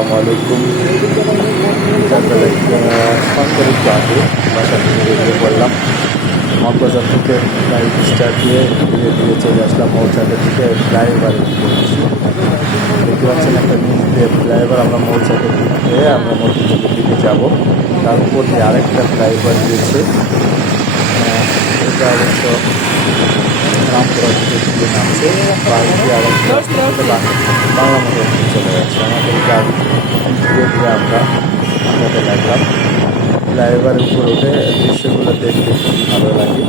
আসসালামু আলাইকুম। সকালে সন্ধ্যার একটু আগে বাসা থেকে বেরিয়ে পড়লাম। মগবাজার থেকে বাইক স্টার্ট দিয়ে ধীরে ধীরে চলে আসলাম মৌচাকের দিকে। ফ্লাইওভারের দিকে উঠছি। দেখতে পাচ্ছেন একটা নিচ দিয়ে ফ্লাইওভার। আমরা মৌচাকের দিক হয়ে আমরা মতিঝিলের দিকে যাব। তার উপর দিয়ে আরেকটা ফ্লাইওভার দিয়েছে। এটা অবশ্য রামপুরা থেকে দিয়ে নামছে। বাইক দিয়ে আরেকটা বাংলা মোটর চলে যাচ্ছে। আমাদের গাড়ি ধীরে ধীরে আমরা আগাতে লাগলাম। ফ্লাইওভারের উপর উঠে দৃশ্যগুলো দেখতে খুবই ভালো লাগে।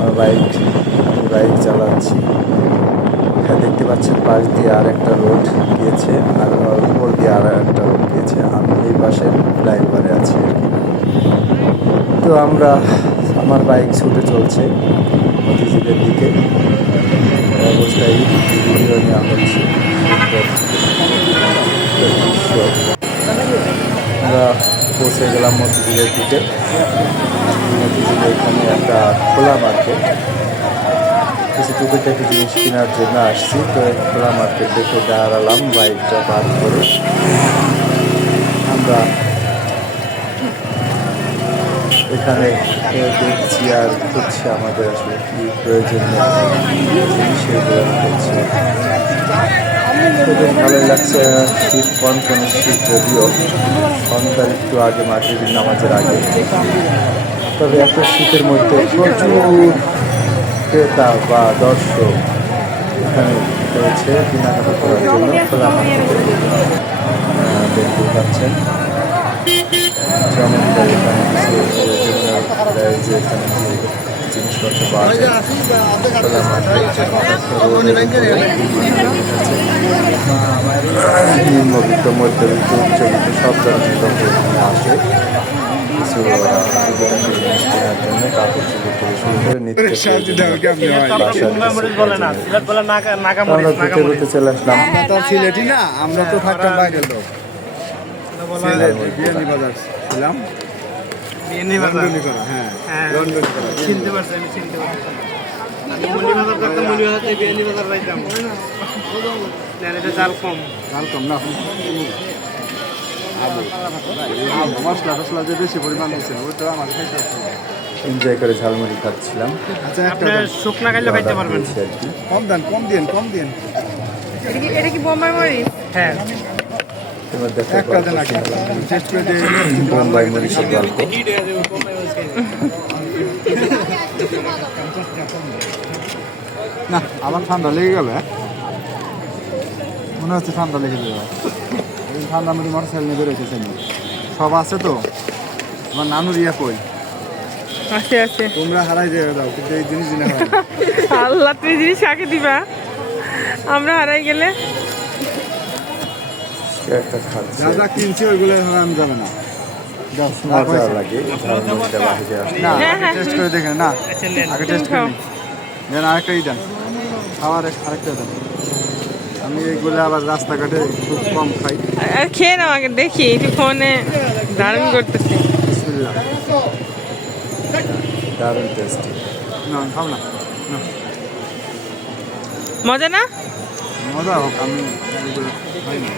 আমি বাইক চালাচ্ছি। দেখতে পাচ্ছেন পাশ দিয়ে আর একটা রোড গিয়েছে, আর উপর দিয়ে আর একটা রোড গিয়েছে। আমি এই পাশে ফ্লাইওভারে আছি আর কি। তো আমার বাইক ছুটে চলছে মতিঝিলের দিকে। অবস্থায় ভিডিও নেওয়া হচ্ছে। আমরা পৌঁছে গেলাম মতিঝিলের দিকে। মতিঝিলে এখানে একটা খোলা মার্কেট, কিছু টুকিটাকি জিনিস কেনার জন্য আসছি। তো এই খোলা মার্কেট দেখে দাঁড়ালাম বাইকটা পার করে। আমরা এখানে দেখছি আর খুঁজছি আমাদের আসলে কি প্রয়োজনীয় জিনিস, সেগুলো করছে। বেশ ভালোই লাগছে। শীত কনকনে শীত, যদিও সন্ধ্যার একটু আগে, মাগরিবের নামাজের আগে। তবে এত শীতের মধ্যে প্রচুর ক্রেতা বা দর্শক এখানে রয়েছে কেনাকাটা করার জন্য। খোলা মার্কেটে দেখতে পাচ্ছেন চমৎকার এখানে কিছু যে এখানে যে জিনিসপত্র পাওয়া যায়। খোলা মার্কেট নিম্নবিত্ত, মধ্যবিত্ত, উচ্চবিত্ত সব ধরনের লোক এখানে আসে কিছু জিনিস কেনার জন্য। কাপড় চোপড় থেকে শুরু করে নিত্য আমরা ঘুরতে ঘুরতে চলে আসলাম। সিলেটি না, আমরা তো থাকতাম বাইরের লোক। বিয়ানি বাজার ছিলাম। বিয়ানি বাজার, হ্যাঁ লন্ডন করা চিনতে পারছি, আমি চিনতে পারছি। আমি মুলি বাজার করতাম, মুলি বাজার থেকে বিয়ানি বাজার যাইতাম। না এটা জাল কম না মশলা টসলা যে বেশি পরিমাণ দিচ্ছে ওইটা আমার খাইতে এনজয় করে ঝালমুড়ি খাচ্ছিলাম। আচ্ছা, আপনি শুকনা খাইলে খাইতে পারবেন। কম দিন। এটা কি বোম্বাই মরিচ? হ্যাঁ, একটা দেন টেস্ট করে দিয়ে বোম্বাই মরিচের গল্প। না, আমার ঠান্ডা লেগে গেল। মনে হচ্ছে ঠান্ডা লেগে যাবে। ঠান্ডা মধ্যে মোটর সাইকেল নিয়ে বেরোচ্ছে সব আছে তো। আমার নানুর ইয়া কই আছে তোমরা হারাই দিয়ে দাও, কিন্তু এই জিনিস দিনে হয় আল্লাহ, তুই জিনিস কাকে দিবা? আমরা হারাই গেলে একটা খাচ্ছে, যা যা কিনছি ওইগুলো হারানো যাবে না। মজা লাগে ঝালমুড়িটা বাহিরে আসলে। না, টেস্ট করে দেখেন না, আগে টেস্ট করে নিন। দেন আরেকটাই দেন, খাওয়ার আরেকটা দেন। আমি এইগুলো আবার রাস্তাঘাটে খুব কম খাই। খেয়ে নাও আগে, দেখি একটু ফোনে দারুণ করতেছি। বিসমিল্লাহ। দারুণ টেস্টি। না খাও না, মজা না? মজা হোক, আমি এগুলো খাই না।